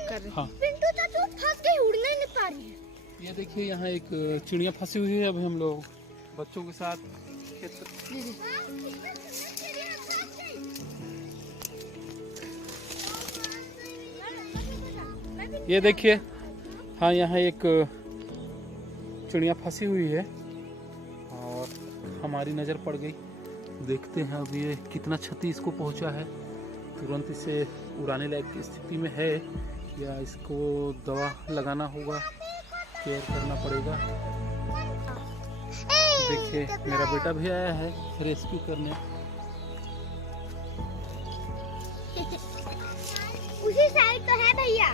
कर रहे। हाँ पिंटू चाचू फंस गई, उड़ने नहीं पा रही है। ये देखिए यहाँ एक चिड़िया फंसी हुई है। अभी हम लोग बच्चों के साथ ये देखिए, हाँ यहाँ एक चिड़िया फंसी हुई है और हमारी नज़र पड़ गई। देखते हैं अब ये कितना क्षति इसको पहुंचा है। तुरंत इसे उड़ाने लायक स्थिति में है या इसको दवा लगाना होगा, केयर करना पड़ेगा। देखिए मेरा बेटा भी आया है रेस्क्यू करने। उसी साइड तो है भैया।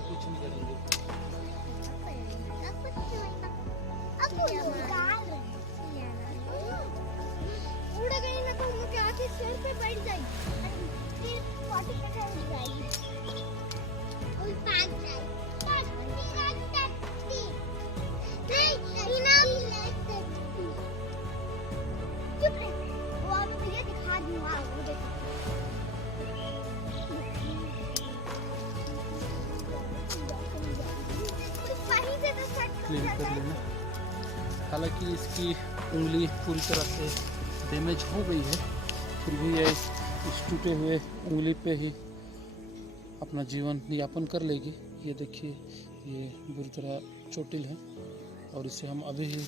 कुछ नहीं करेंगे। उड़ गई ना तो उनके आके सिर पे बैठ जाएगी, फिर पार्टी पे जाएगी। उस पास जाए चुप रहे। वो आप मुझे दिखा दूंगा, वो देखो। क्लीन कर लेना। हालांकि इसकी उंगली पूरी तरह से डैमेज हो गई है, फिर भी ये इस टूटे हुए उंगली पे ही अपना जीवन यापन कर लेगी। ये देखिए ये बुरी तरह चोटिल है और इसे हम अभी ही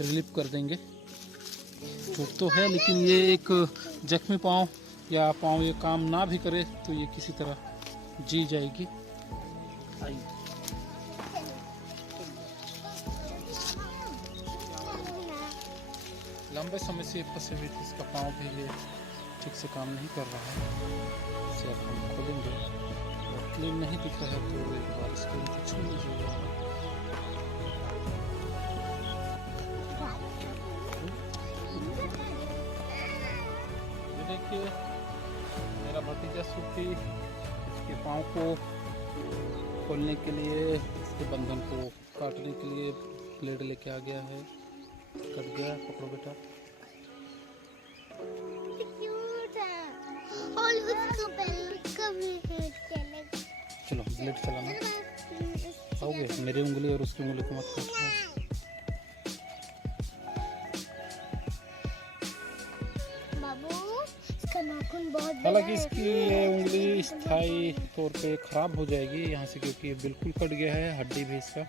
रिलीफ कर देंगे। चोट तो है लेकिन ये एक जख्मी पाँव या पाँव ये काम ना भी करे तो ये किसी तरह जी जाएगी। आइए लंबे समय से फंसे हुए थे, इसका पाँव भी ये ठीक से काम नहीं कर रहा है। इसे अब हम खोलेंगे और क्लीन नहीं दिख रहा है तो एक बार इसको उनको छू लीजिएगा। ये देखिए मेरा भतीजा सूफी इसके पाँव को खोलने के लिए, इसके बंधन को काटने के लिए ब्लेड लेके आ गया है। कट गया, पकड़ो बेटा। चलो ब्लेड चलाना। आओगे? मेरी उंगली और उसकी उंगली को मत काटना। हालांकि इसकी ये उंगली स्थायी तौर पे खराब हो जाएगी यहाँ से, क्योंकि ये बिल्कुल कट गया है। हड्डी भी इसका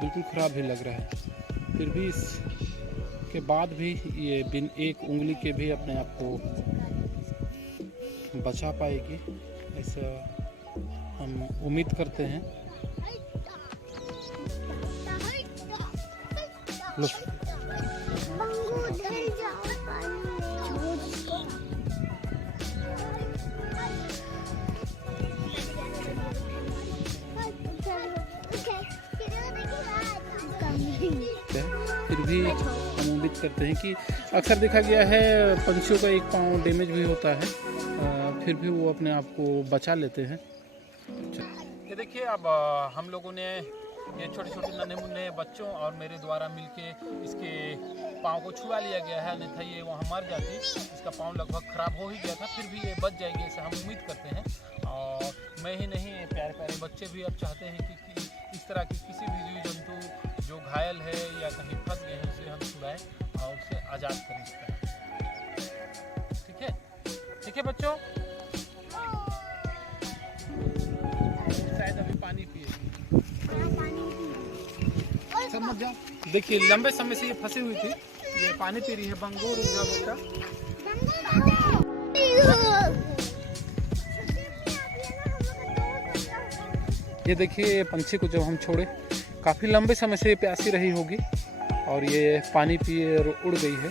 बिल्कुल खराब ही लग रहा है। फिर भी इसके बाद भी ये बिन एक उंगली के भी अपने आप को बचा पाएगी, ऐसा हम उम्मीद करते हैं। लो फिर भी हम उम्मीद करते हैं कि अक्सर देखा गया है पंछियों का एक पाँव डैमेज भी होता है, फिर भी वो अपने आप को बचा लेते हैं। ये देखिए अब हम लोगों ने ये छोटे छोटे नन्हे मुन्ने बच्चों और मेरे द्वारा मिलके इसके पाँव को छुड़ा लिया गया है, अन्यथा ये वहाँ मर जाती। इसका पाँव लगभग ख़राब हो ही गया था, फिर भी ये बच जाएगी ऐसा हम उम्मीद करते हैं। और मैं ही नहीं, प्यारे प्यारे बच्चे भी अब चाहते हैं कि इस तरह की किसी भी जीव जंतु जो घायल है या कहीं फंस गए हैं उसे हम छुड़ाएं और उसे आज़ाद करें इस तरह। ठीक है, ठीक है बच्चों। शायद अभी पानी पिए। सब मत जाओ। देखिए लंबे समय से ये फंसी हुई थी, ये पानी पी रही है। बंगूर बेटा, ये देखिए पंछी को जब हम छोड़े काफ़ी लंबे समय से ये प्यासी रही होगी और ये पानी पिए और उड़ गई है।